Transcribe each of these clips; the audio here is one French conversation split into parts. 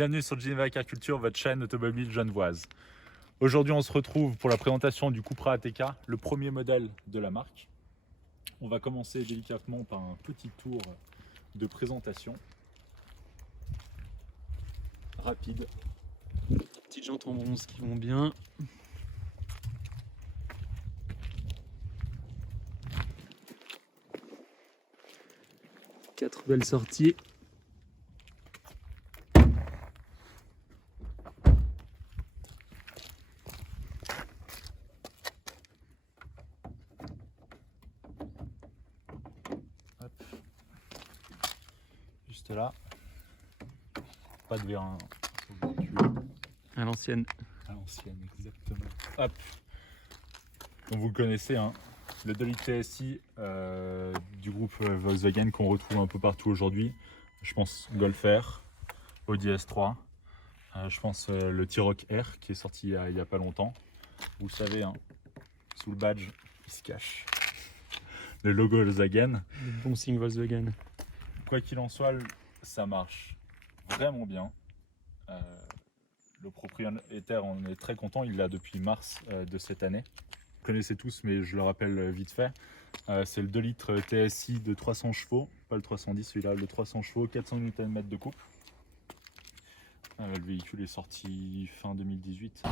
Bienvenue sur Geneva Car Culture, votre chaîne automobile genevoise. Aujourd'hui, on se retrouve pour la présentation du Cupra ATK, le premier modèle de la marque. On va commencer délicatement par un petit tour de présentation. Rapide. Petites jantes en bronze qui vont bien. Quatre belles sorties. Hop. Juste là. Pas de vérin. À l'ancienne. À l'ancienne, exactement. Hop. Donc vous le connaissez, hein, le 2 litres TSI du groupe Volkswagen qu'on retrouve un peu partout aujourd'hui. Je pense Golf R, Audi S3, je pense le T-Roc R qui est sorti il n'y a pas longtemps. Vous savez, hein, sous le badge, il se cache le logo Volkswagen. Le bon signe Volkswagen. Quoi qu'il en soit, ça marche vraiment bien. Le propriétaire en est très content, il l'a depuis mars de cette année. Vous connaissez tous, mais je le rappelle vite fait. C'est le 2 litres TSI de 300 chevaux, pas le 310, celui-là, le 300 chevaux, 400 Nm de couple. Le véhicule est sorti fin 2018.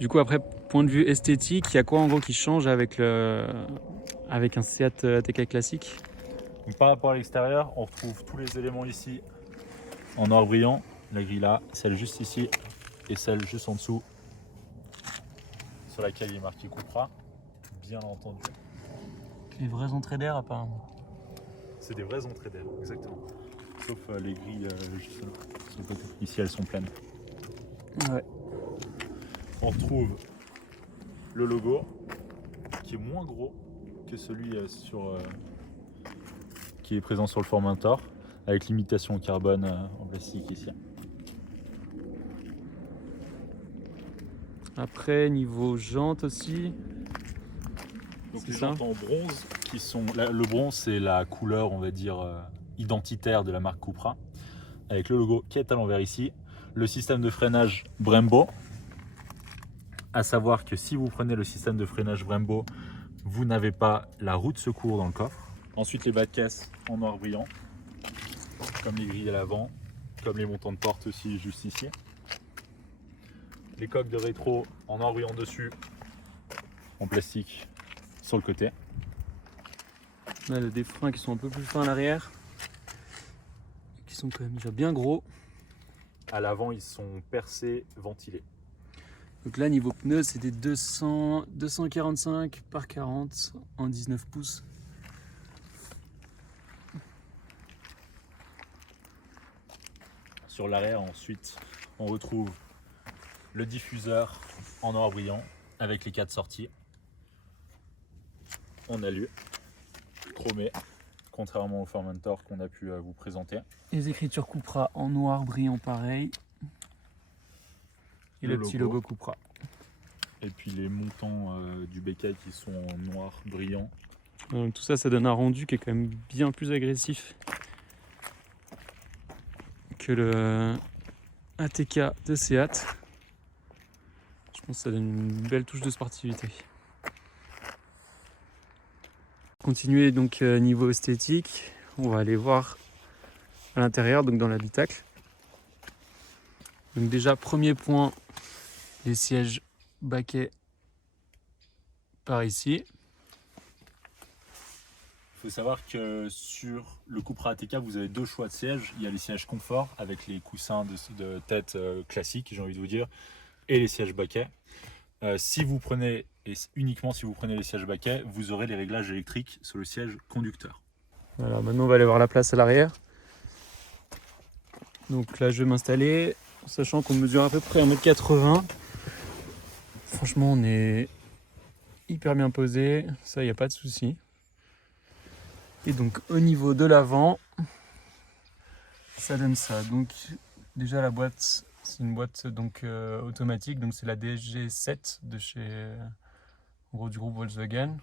Du coup, après, point de vue esthétique, il y a quoi en gros qui change avec un Seat ATK classique? Donc, par rapport à l'extérieur, on retrouve tous les éléments ici en noir brillant. La grille là, celle juste ici et celle juste en dessous sur laquelle il est marqué Cupra, bien entendu. Les vraies entrées d'air apparemment. C'est des vraies entrées d'air, exactement. Sauf les grilles juste là, sur le côté. Ici, elles sont pleines. Ouais. On retrouve le logo qui est moins gros que celui qui est présent sur le Formentor, avec l'imitation en carbone en plastique ici. Après, niveau jantes aussi. Donc C'est les ça. jantes en bronze, qui sont le bronze, c'est la couleur, on va dire, identitaire de la marque Cupra, avec le logo qui est à l'envers ici. Le système de freinage Brembo, à savoir que si vous prenez le système de freinage Brembo, vous n'avez pas la roue de secours dans le coffre. Ensuite, les bas de caisse en noir brillant, comme les grilles à l'avant, comme les montants de porte aussi juste ici. Les coques de rétro en noir brillant dessus, en plastique sur le côté. Là, il y a des freins qui sont un peu plus fins à l'arrière, qui sont quand même déjà bien gros. À l'avant, ils sont percés, ventilés. Donc là, niveau pneus, c'est des 245 par 40 en 19 pouces. Sur l'arrière, ensuite, on retrouve le diffuseur en noir brillant avec les 4 sorties. En alu, chromé, contrairement au Formentor qu'on a pu vous présenter. Les écritures Cupra en noir brillant pareil. Et le petit logo Cupra. Et puis les montants du bécane qui sont en noir brillant. Donc tout ça, ça donne un rendu qui est quand même bien plus agressif que le ATK de Seat. Je pense que ça donne une belle touche de sportivité. Continuer donc niveau esthétique, on va aller voir à l'intérieur, donc dans l'habitacle. Donc déjà, premier point, les sièges baquets par ici. Il faut savoir que sur le Cupra ATK, vous avez deux choix de sièges. Il y a les sièges confort avec les coussins de tête classiques, j'ai envie de vous dire, et les sièges baquets. Si vous prenez, et uniquement si vous prenez les sièges baquets, vous aurez les réglages électriques sur le siège conducteur. Voilà, maintenant on va aller voir la place à l'arrière. Donc là je vais m'installer, sachant qu'on mesure à peu près 1m80. Franchement on est hyper bien posé, ça y a pas de souci. Et donc au niveau de l'avant, ça donne ça. Donc déjà la boîte, c'est une boîte donc automatique, donc c'est la DSG7 de chez en gros du groupe Volkswagen.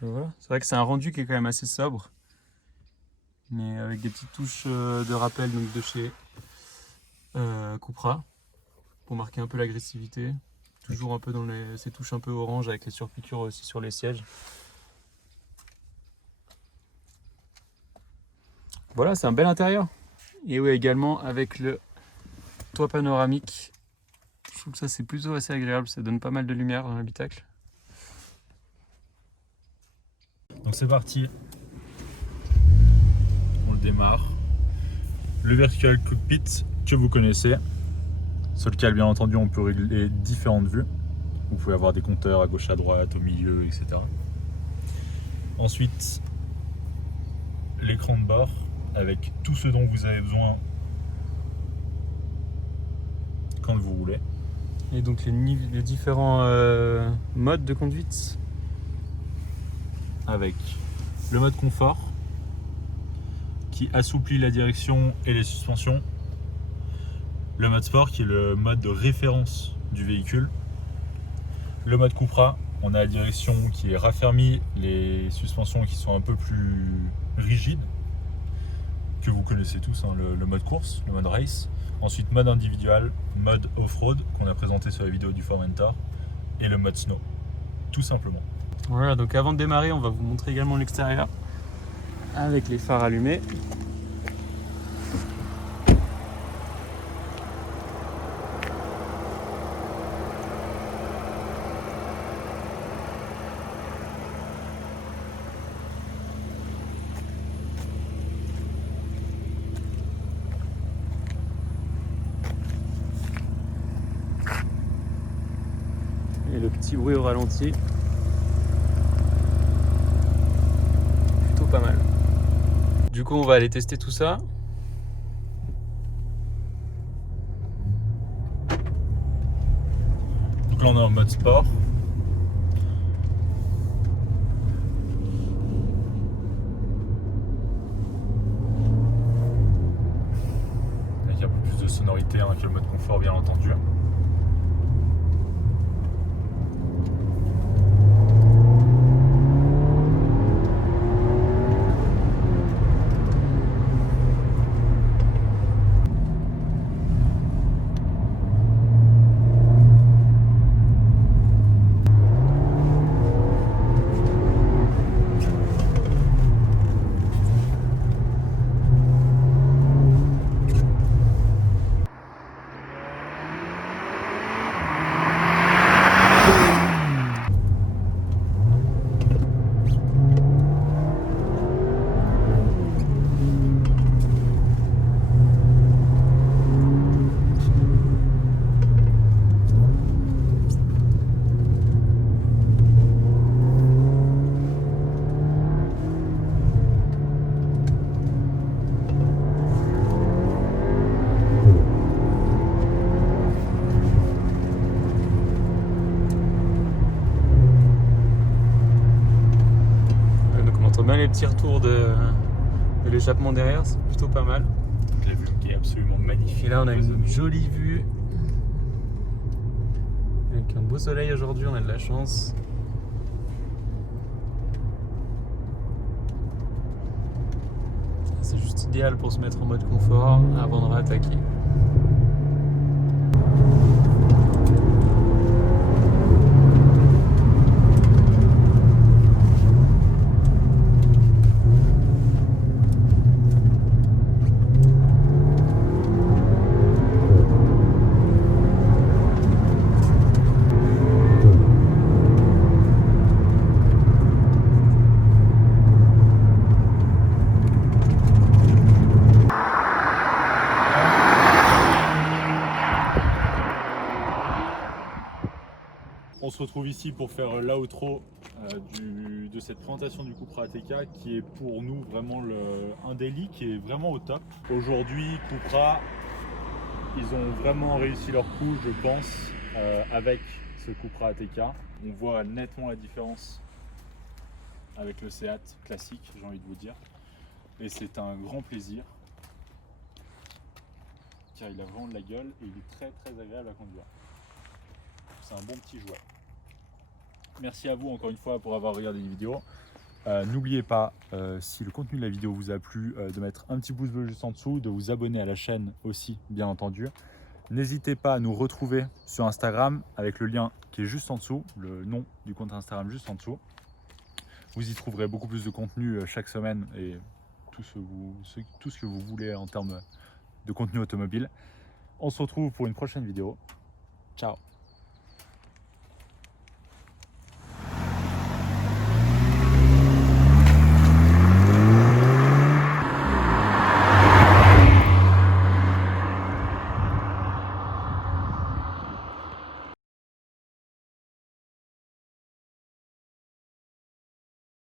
Voilà. C'est vrai que c'est un rendu qui est quand même assez sobre, mais avec des petites touches de rappel donc de chez Cupra pour marquer un peu l'agressivité. Toujours un peu dans ces touches un peu orange avec les surpiqûres aussi sur les sièges. Voilà, c'est un bel intérieur. Et oui, également avec le toit panoramique. Je trouve que ça c'est plutôt assez agréable, ça donne pas mal de lumière dans l'habitacle. Donc c'est parti. On le démarre. Le vertical cockpit que vous connaissez, sur lequel bien entendu on peut régler différentes vues. Vous pouvez avoir des compteurs à gauche, à droite, au milieu, etc. Ensuite, l'écran de bord avec tout ce dont vous avez besoin quand vous roulez. Et donc les différents modes de conduite. Avec le mode confort qui assouplit la direction et les suspensions. Le mode sport qui est le mode de référence du véhicule. Le mode Cupra, on a la direction qui est raffermie, les suspensions qui sont un peu plus rigides, que vous connaissez tous, hein, le mode course, le mode race. Ensuite mode individual, mode off-road qu'on a présenté sur la vidéo du Formentor et le mode snow, tout simplement. Voilà, donc avant de démarrer, on va vous montrer également l'extérieur avec les phares allumés. Et le petit bruit au ralenti. Plutôt pas mal. Du coup, on va aller tester tout ça. Donc là on est en mode sport. Avec un peu plus de sonorité hein, que le mode confort bien entendu. Bien les petits retours de l'échappement derrière, c'est plutôt pas mal. La vue qui est absolument magnifique. Et là on a une jolie vue. Avec un beau soleil aujourd'hui, on a de la chance. C'est juste idéal pour se mettre en mode confort avant de réattaquer. On se retrouve ici pour faire l'outro de cette présentation du Cupra ATK qui est pour nous vraiment un daily qui est vraiment au top. Aujourd'hui, Cupra, ils ont vraiment réussi leur coup, je pense, avec ce Cupra ATK. On voit nettement la différence avec le Seat classique, j'ai envie de vous dire. Et c'est un grand plaisir, car il a vraiment de la gueule et il est très très agréable à conduire. C'est un bon petit jouet. Merci à vous encore une fois pour avoir regardé les vidéos. N'oubliez pas, si le contenu de la vidéo vous a plu, de mettre un petit pouce bleu juste en dessous, de vous abonner à la chaîne aussi, bien entendu. N'hésitez pas à nous retrouver sur Instagram avec le lien qui est juste en dessous, le nom du compte Instagram juste en dessous. Vous y trouverez beaucoup plus de contenu chaque semaine et tout ce que vous voulez en termes de contenu automobile. On se retrouve pour une prochaine vidéo. Ciao!